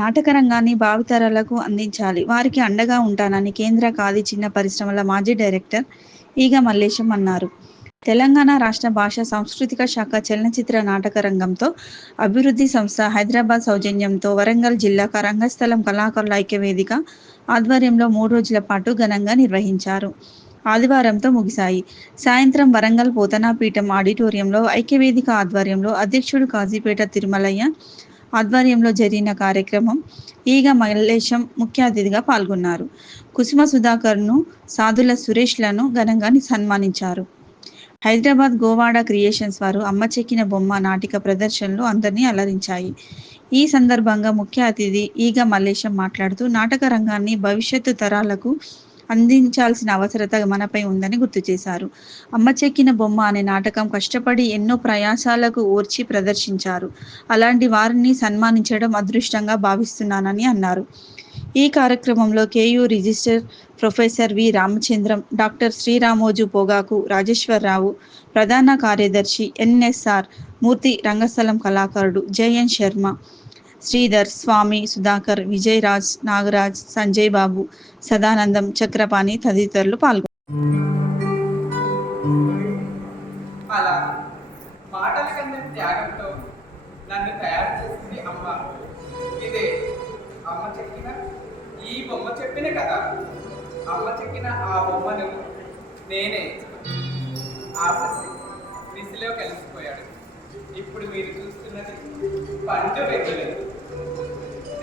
నాటక రంగాన్ని భావితరాలకు అందించాలి. వారికి అండగా ఉంటానని కేంద్ర ఖాదీ చిన్న పరిశ్రమల మాజీ డైరెక్టర్ ఈగ మల్లేశం అన్నారు. తెలంగాణ రాష్ట్ర భాష సాంస్కృతిక శాఖ చలనచిత్ర నాటక రంగంతో అభివృద్ధి సంస్థ హైదరాబాద్ సౌజన్యంతో వరంగల్ జిల్లా రంగస్థలం కళాకారుల ఐక్యవేదిక ఆధ్వర్యంలో మూడు రోజుల పాటు ఘనంగా నిర్వహించారు. ఆదివారంతో ముగిశాయి. సాయంత్రం వరంగల్ పోతనాపీఠం ఆడిటోరియంలో ఐక్యవేదిక ఆధ్వర్యంలో అధ్యక్షుడు కాజీపేట తిరుమలయ్య ఆధ్వర్యంలో జరిగిన కార్యక్రమం ఈగ మల్లేశం ముఖ్య అతిథిగా పాల్గొన్నారు. కుసుమ సుధాకర్ను సాధుల సురేష్లను ఘనంగా సన్మానించారు. హైదరాబాద్ గోవాడ క్రియేషన్స్ వారు అమ్మ చెక్కిన బొమ్మ నాటిక ప్రదర్శనలు అందరినీ అలరించాయి. ఈ సందర్భంగా ముఖ్య అతిథి ఈగ మల్లేశం మాట్లాడుతూ నాటక రంగాన్ని భవిష్యత్తు తరాలకు అందించాల్సిన అవసరత మనపై ఉందని గుర్తు చేశారు. అమ్మ చెక్కిన బొమ్మ అనే నాటకం కష్టపడి ఎన్నో ప్రయాసాలకు ఓర్చి ప్రదర్శించారు. అలాంటి వారిని సన్మానించడం అదృష్టంగా భావిస్తున్నానని అన్నారు. ఈ కార్యక్రమంలో KU register professor V Ramachandram doctor Sriramoju Pogaku Rajeshwararao ప్రధాన కార్యదర్శి ఎన్ఎస్ఆర్ మూర్తి రంగస్థలం కళాకారుడు జయన్ శర్మ శ్రీధర్ స్వామి సుధాకర్ విజయరాజ్ నాగరాజ్ సంజయ్ బాబు సదానందం చక్రపాణి తదితరులు పాల్గొన్నారు. మాటల కన్నా త్యాగంతో నన్ను తయారు చేసింది అమ్మ. ఇదే అమ్మ చెక్కిన ఈ బొమ్మ చెప్పిన కదా అమ్మ చెక్కిన ఆ బొమ్మను నేనే ఆశిసి దిశలో కలిసిపోయాడు. ఇప్పుడు మీరు చూస్తున్నది పంట వెతులేదు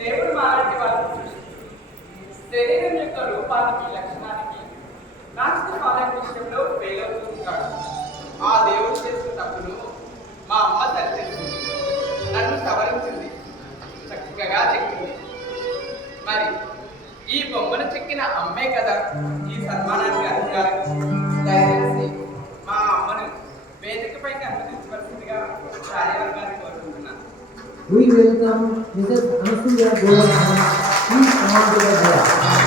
దేవుడు మాలాంటి వాళ్ళని సృష్టి శరీరం యొక్క రూపానికి లక్షణానికి నాస్తి పాలన విషయంలో ఫెయిలవుతుంటాడు ఆ దేవుడు చేసిన తప్పును మా అమ్మ సరిచేసింది. నన్ను సవరించింది. చక్కగా చెక్కింది. మరి ఈ బొమ్మను చెక్కిన అమ్మే కదా ఈ సన్మానానికి అధికారం. దయచేసి మా అమ్మను వేదికపైకి అనుమతించవలసిందిగా కార్యవర్గాన్ని కోరుకుంటున్నాను. Millet nasıl ya? Böyle bir zamanda da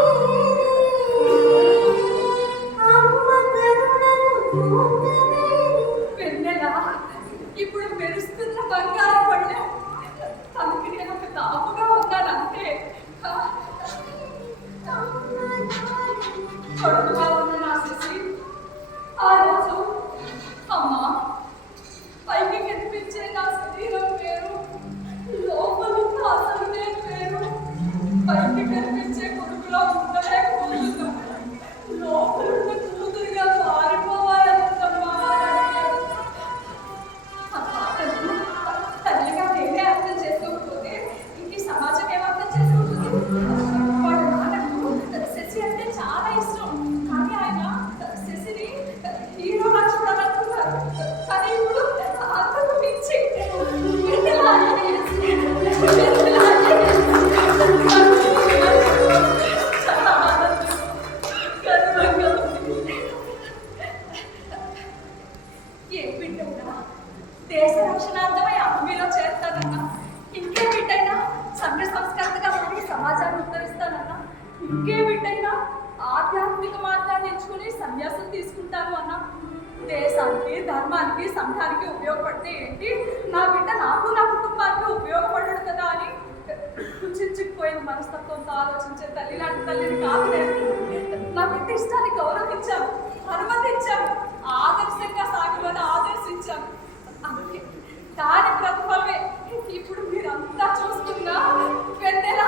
ఆలోచించే తల్లి లాంటి తల్లిని కాదు నేను. నా బిడ్డ ఇష్టాన్ని గౌరవించాను అనుమతించాను ఆదర్శంగా సాగుమని ఆదర్శించాను. అందుకే దాని ప్రతిఫలమే. ఇప్పుడు మీరంతా చూస్తున్నా పెద్దలా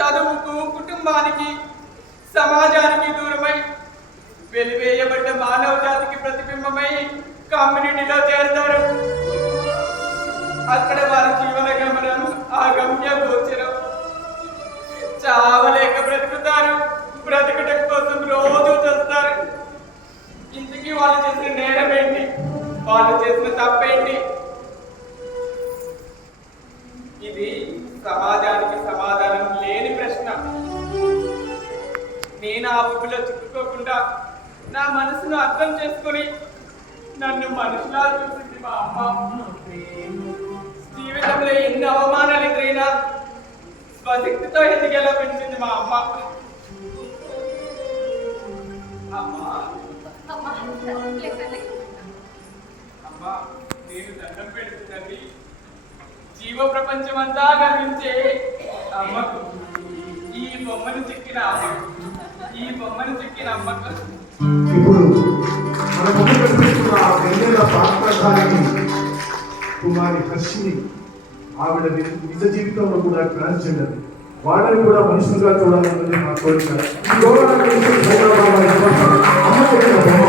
చదువుకు కుటుంబానికి సమాజానికి దూరమై వెలివేయబడ్డ మానవ జాతికి ప్రతిబింబమై కమ్యూనిటీలో చేరతారు. అక్కడ వారి జీవన గమనం ఆ గమ్య గోచరం. చావలేక బ్రతుకుతారు. బ్రతుకుట కోసం రోజు చేస్తారు ఇంతకీ వాళ్ళు చేసిన నేరం ఏంటి? వాళ్ళు చేసిన తప్పేంటి? ఇది సమాజానికి సమాధానం లేని ప్రశ్న. నేను ఆ ఊపిలో చిక్కుకోకుండా నా మనసును అర్థం చేసుకొని నన్ను మనుషులా చూసింది మా అమ్మ. జీవితంలో ఎన్ని అవమానాలు ఎదురైనా స్వశక్తితో ఎదిగేలా పెంచింది మా అమ్మ. అమ్మా. నేను దండం పెడుతున్నది జీవ ప్రపంచమంతా గర్వించే అమ్మకు. ఈ బొమ్మను చెక్కిన అమ్మకు. ఈ బొమ్మను చెక్కిన అమ్మకు. ఇప్పుడు మన ముందు కనిపిస్తున్న ఆ వెన్నెల పాత్రధారిని కుమారి హర్షిని ఆవిడ నిజ జీవితంలో కూడా ట్రాన్స్జెండర్ వాళ్ళని కూడా మనుషులుగా చూడాలన్నది నా కోరిక. ఈ హైదరాబాద్ అమ్మ చెప్పిన బొమ్మ.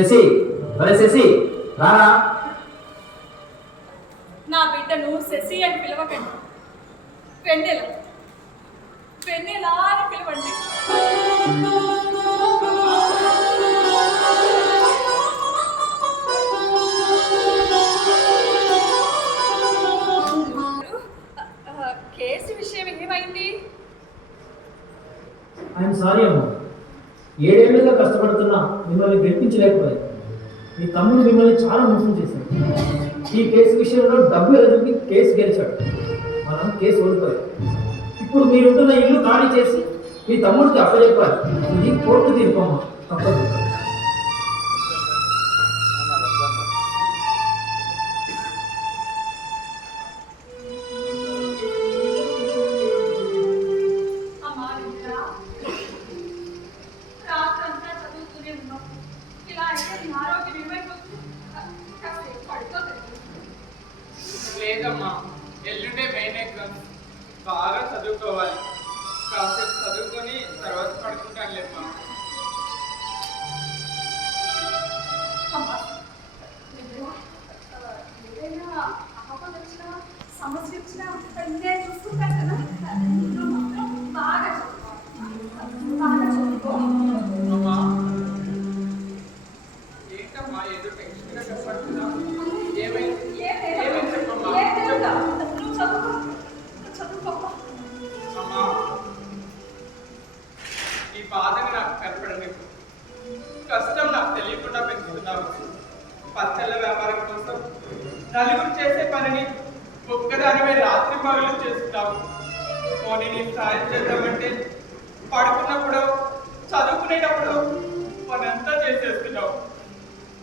శశి ఒరే శశి. మీ తమ్ముడు మిమ్మల్ని చాలా మోసం చేశాడు ఈ కేసు విషయంలో డబ్బు ఎదురుకి కేసు గెలిచాడు. మనం కేసు ఓడిపోయాం ఇప్పుడు మీరుంటున్న ఇల్లు ఖాళీ చేసి మీ తమ్ముడికి అప్పచెప్పాలి. ఇది కోర్టు తీర్పమ్మ తప్పదు.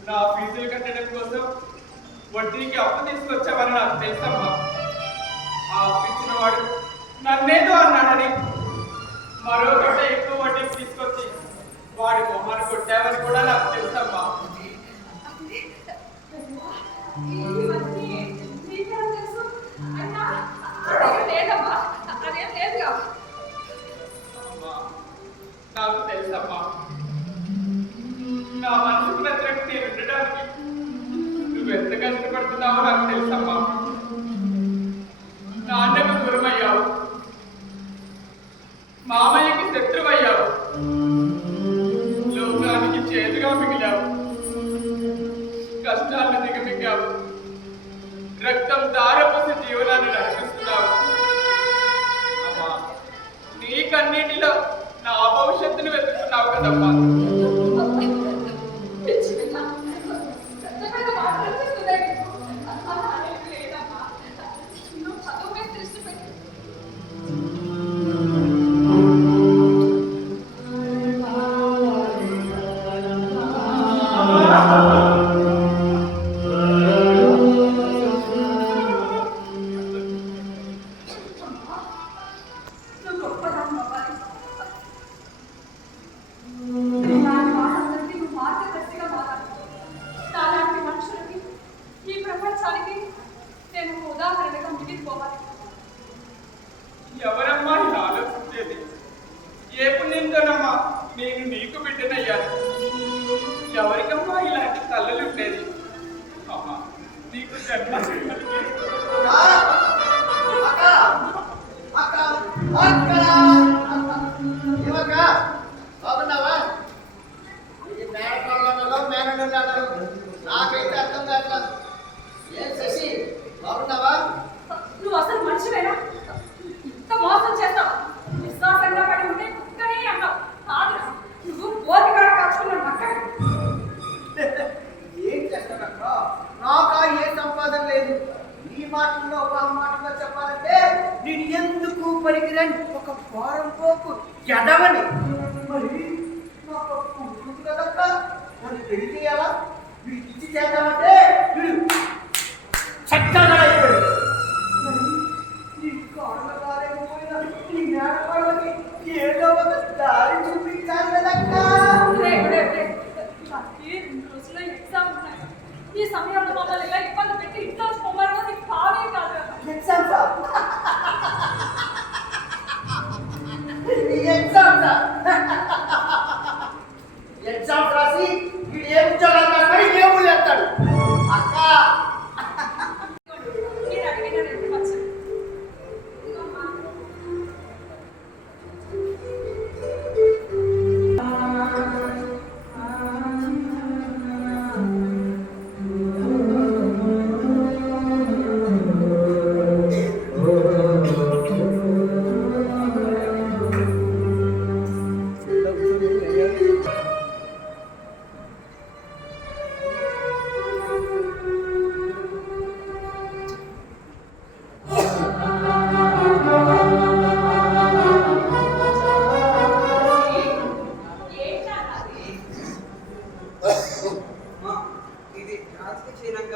నా ఫీజులు కట్టడం కోసం వడ్డీకి అప్పు తీసుకొచ్చావని నాకు తెలుసమ్మా. ఆ అప్పిచ్చిన వాడు నన్నేదో అన్నాడని. మరో గంట ఎక్కువ వడ్డీకి తీసుకొచ్చి వాడి మొహాన్ని కొట్టావని కూడా నాకు తెలుసమ్మా. నాకు తెలుసమ్మా. నా మనసుకు కష్టపడుతున్నావో నాకు తెలుసమ్మా. నాన్నకు దూరమయ్యావు మామయ్యకి శత్రువయ్యావు. లోకానికి చేతుగా మిగిలావు. కష్టాలను దిగమింగావు. రక్తం దారపోసి జీవనాన్ని నడిపిస్తున్నావు. అమ్మా నీ కన్నీటిలో నా భవిష్యత్తును వెతుకున్నావు కదమ్మా. మాటల్లో ఒక మాటలో చెప్పాలంటే నేను ఎందుకు పనికిరాని ఒక వారం పోకు ఎదవని? మరి నాకు ఉంటుంది కదక్క నన్ను పెళ్ళి చేయాలా? వీడికి ఇచ్చి చేద్దామంటే వీడు చక్కగా అయిపోయాడు నీ కాళ్ళ కాలేకపోయినా నీ ఏదో ఒక దారి చూపించాలి కదక్కా ఈ సమయంలో మమ్మల్ని ఇలా ఇబ్బంది పెట్టి ఇంట్లో పొమ్మని నీకు కావే కాదు కదా. ఎగ్జామ్స్ ఎగ్జామ్స్ ఎగ్జామ్స్ రాసి వీడు ఏ ఉద్యోగాలు చేస్తాడు ఏ ఊళ్ళు వేస్తాడు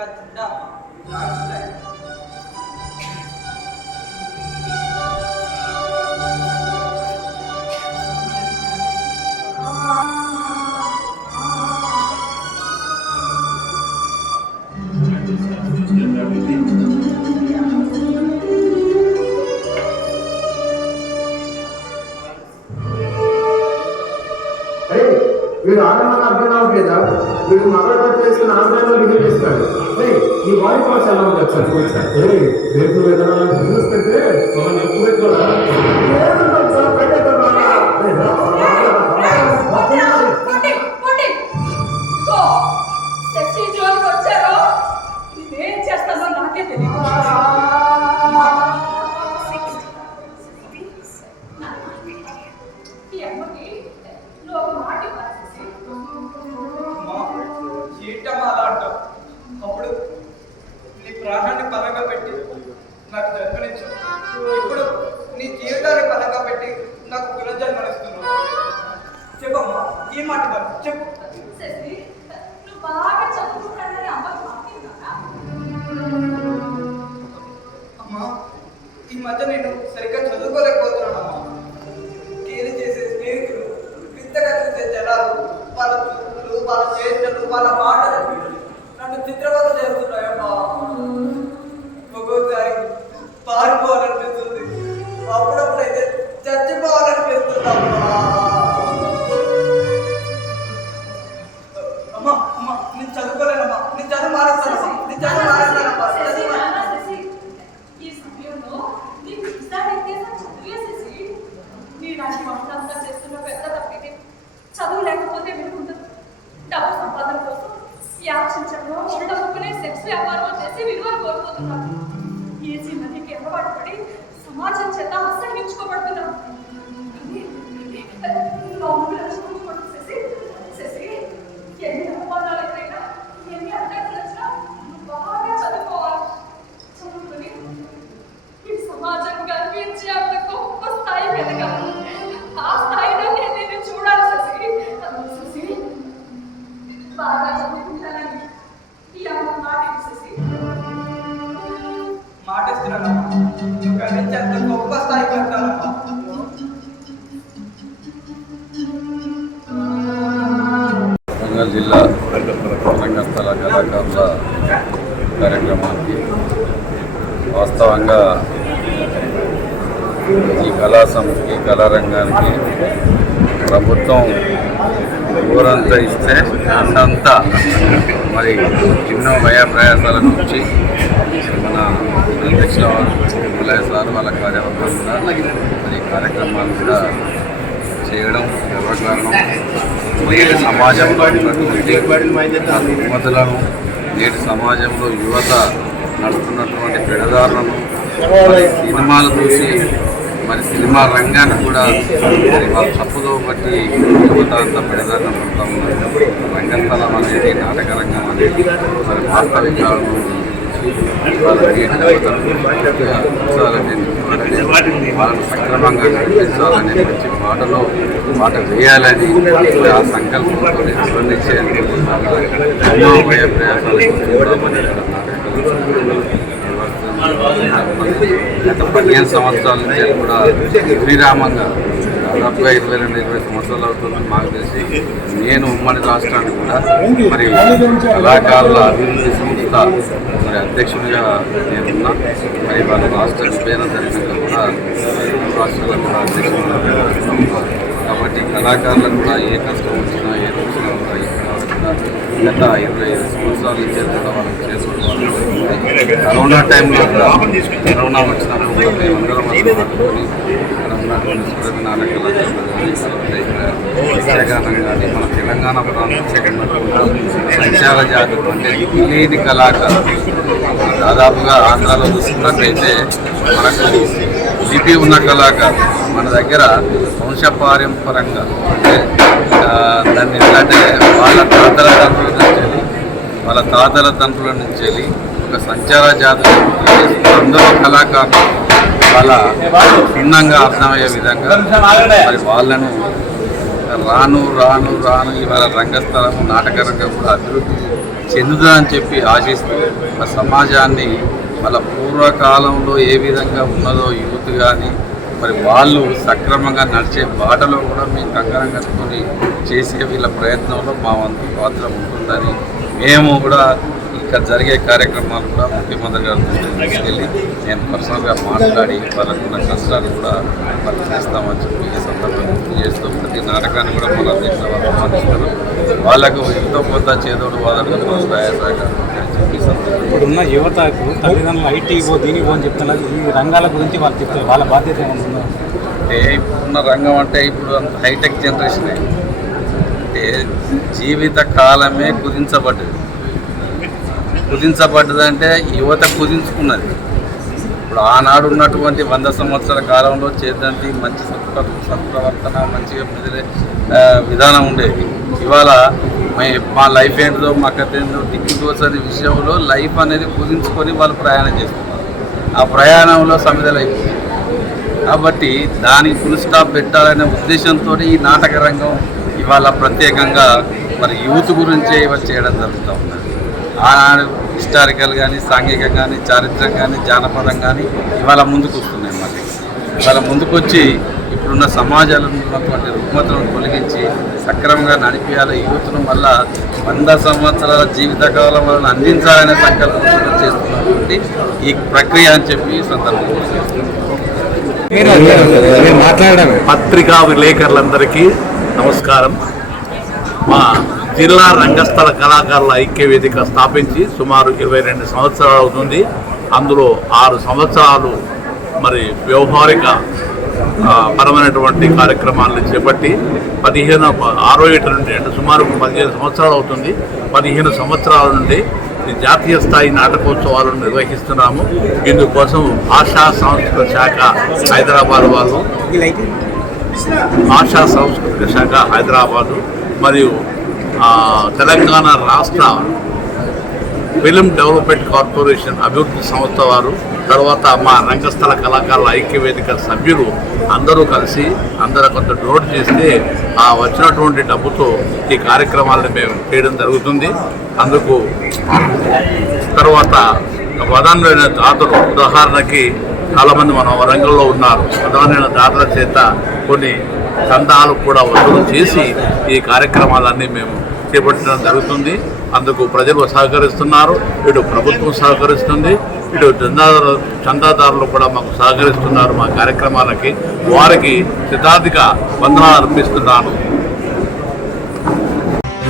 రాజకీయ వాళ్ళ చేష్టలు వాళ్ళ మాటలు నన్ను చిత్రవద చేస్తున్నాయమ్మా ఒక్కోసారి పారిపోవాలనిపిస్తుంది The. ఊరంతా ఇస్తే అంతంతా మరి ఎన్నో భయ ప్రయాసాల నుంచి మన అధ్యక్షుల ములయ్య సార్ వాళ్ళ కార్యవర్గం కూడా మరి కార్యక్రమాలు కూడా చేయడం గర్వకారణం నేటి సమాజంలో ఉన్నటువంటి యువతులను నేటి సమాజంలో యువత నడుస్తున్నటువంటి పెడదారులను సినిమాలు చూసి మరి సినిమా రంగాన్ని కూడా మరి తప్పుదో బట్టి యువత పెడదాన్ని పెడదారిన ఉన్నారు రంగస్థలం అనేది నాటక రంగం అనేది మరి వాస్తవికాలను వాళ్ళని సక్రమంగా నడిపించాలని మంచి పాటలో పాట వేయాలని ఆ సంకల్పంతో స్పందించేందుకు ఎన్నో భయ ప్రయాసాలు. చూడమని గత పదిహేను సంవత్సరాల నుంచి కూడా శ్రీరామంగా దాదాపుగా ఇరవై రెండు ఇరవై సంవత్సరాలు అవుతుందని మాకు తెలిసి నేను ఉమ్మడి రాష్ట్రానికి కూడా మరి కళాకారుల అభివృద్ధి సంస్థ మరి అధ్యక్షుడిగా నేనున్నా మరి వాళ్ళ రాష్ట్ర విభజన జరిగినాక కూడా రాష్ట్రాలకు కూడా అధ్యక్షుడిగా కాబట్టి కళాకారులకు కూడా ఏ కష్టం వచ్చినా ఏ వచ్చినా కూడా ఇక్కడ కూడా గత ఇరవై సంవత్సరాల నుంచి కూడా వాళ్ళకి చేసుకోవడం కరోనా టైంలో కూడా కరోనా వచ్చినప్పుడు కూడా ఇక్కడ ఉన్నటువంటి కానీ యక్షగానం మన తెలంగాణ ప్రాంతంలో ఉన్నటువంటి సంచార జాతులు అంటే లేని కళాకారులు. దాదాపుగా ఆంధ్రాలో చూసుకున్నట్లయితే మనకు లిపి ఉన్న కళాకారులు మన దగ్గర వంశపారంపరంగా అంటే దాన్ని ఎట్లంటే వాళ్ళ తాతల తండ్రుల నుంచి వెళ్ళి వాళ్ళ తాతల తండ్రుల నుంచి వెళ్ళి ఒక సంచార జాతర అందరూ కళాకారులు వాళ్ళ భిన్నంగా అర్థమయ్యే విధంగా మరి వాళ్ళను రాను రాను రాను ఇవాళ రంగస్థలం నాటక రంగం కూడా అభివృద్ధి చెందుతుందని చెప్పి ఆశిస్తూ ఒక సమాజాన్ని వాళ్ళ పూర్వకాలంలో ఏ విధంగా ఉన్నదో యూత్ కానీ మరి వాళ్ళు సక్రమంగా నడిచే బాటలో కూడా మేము కంగారం కట్టుకొని చేసే వీళ్ళ ప్రయత్నంలో మా వంతు పాత్ర ఉంటుందని మేము కూడా ఇక్కడ జరిగే కార్యక్రమాలు కూడా ముఖ్యమంత్రి గారు తీసుకెళ్ళి నేను పర్సనల్గా మాట్లాడి వాళ్ళకున్న కష్టాలు కూడా వాళ్ళు చేస్తామని చెప్పి ఈ సందర్భంగా గుర్తు చేస్తూ ప్రతి నాటకాన్ని కూడా మన అధ్యక్షుల వారు ఆహ్వానిస్తారు వాళ్ళకు ఎంతో కొంత చేదోడు వాదనగా మన సహాయ ఇప్పుడున్న యువతకు తల్లిదండ్రులు ఐటీ పో దీనికి పో అని చెప్తున్నారు. ఈ రంగాల గురించి వాళ్ళు చెప్తారు. వాళ్ళ బాధ్యత ఏమైనా అంటే ఇప్పుడున్న రంగం అంటే ఇప్పుడు అంత హైటెక్ జనరేషన్. అంటే జీవిత కాలమే కుదించబడ్డది. కుదించబడ్డదంటే యువత కుదించుకున్నది. ఇప్పుడు ఆనాడు ఉన్నటువంటి వంద సంవత్సరాల కాలంలో చేద్దంతి మంచి సత్ప్ర సత్ప్రవర్తన మంచిగా మెదిలే విధానం ఉండేది. ఇవాళ మా లైఫ్ ఏంటో మా కథ ఏంటో అనే విషయంలో లైఫ్ అనేది కుదించుకొని వాళ్ళు ప్రయాణం చేస్తున్నారు. ఆ ప్రయాణంలో సమిధలైపోయింది కాబట్టి దానికి ఫుల్ స్టాప్ పెట్టాలనే ఉద్దేశంతో ఈ నాటక రంగం ఇవాళ ప్రత్యేకంగా మరి యూత్ గురించే ఇవాళ చేయడం జరుగుతూ ఉన్నది ఆనాడు హిస్టారికల్ కానీ సాంఘికం కానీ చారిత్రం కానీ జానపదం కానీ ఇవాళ ముందుకు వస్తున్నాయి మళ్ళీ ఇవాళ ముందుకొచ్చి ఇప్పుడున్న సమాజంలో ఉన్నటువంటి రుగ్మతలను తొలగించి సక్రమంగా నడిపించాలి యూత్ను మళ్ళా వంద సంవత్సరాల జీవితకాలం వలన అందించాలనే సంకల్పంతో చేస్తున్నటువంటి ఈ ప్రక్రియ అని చెప్పి మాట్లాడడం పత్రికా విలేకరులందరికీ నమస్కారం. మా జిల్లా రంగస్థల కళాకారుల ఐక్య వేదిక స్థాపించి సుమారు ఇరవై రెండు సంవత్సరాలు అవుతుంది. అందులో ఆరు సంవత్సరాలు మరి వ్యవహారిక పరమైనటువంటి కార్యక్రమాలను చేపట్టి పదిహేను ఆరో ఏట నుండి అంటే సుమారు పదిహేను సంవత్సరాలు అవుతుంది. పదిహేను సంవత్సరాల నుండి జాతీయ స్థాయి నాటకోత్సవాలను నిర్వహిస్తున్నాము. ఇందుకోసం భాషా సాంస్కృతిక శాఖ హైదరాబాద్ వాళ్ళు భాషా సాంస్కృతిక శాఖ హైదరాబాదు మరియు తెలంగాణ రాష్ట్ర ఫిలిం డెవలప్మెంట్ కార్పొరేషన్ అభివృద్ధి సంస్థ వారు తర్వాత మా రంగస్థల కళాకారుల ఐక్య వేదిక సభ్యులు అందరూ కలిసి అందరూ కొంత డోట్ చేస్తే ఆ వచ్చినటువంటి డబ్బుతో ఈ కార్యక్రమాలను మేము చేయడం జరుగుతుంది. అందుకు తర్వాత ప్రధానమైన దాతలు ఉదాహరణకి చాలామంది మన వరంగల్లో ఉన్నారు. ప్రధానమైన దాతల చేత కొన్ని చందాలు కూడా వసూలు చేసి ఈ కార్యక్రమాలన్నీ మేము చేపట్టడం జరుగుతుంది. అందుకు ప్రజలు సహకరిస్తున్నారు. ఇటు ప్రభుత్వం సహకరిస్తుంది. ఇటు చందాదారు చందాదారులు కూడా మాకు సహకరిస్తున్నారు. మా కార్యక్రమాలకి వారికి శతాధిక వందనాలు అర్పిస్తున్నాను.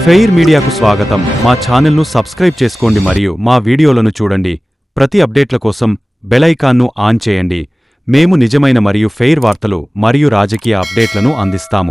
ఫెయిర్ మీడియాకు స్వాగతం. మా ఛానల్ను సబ్స్క్రైబ్ చేసుకోండి మరియు మా వీడియోలను చూడండి. ప్రతి అప్డేట్ల కోసం బెలైకాన్ను ఆన్ చేయండి. మేము నిజమైన మరియు ఫెయిర్ వార్తలు మరియు రాజకీయ అప్డేట్లను అందిస్తాము.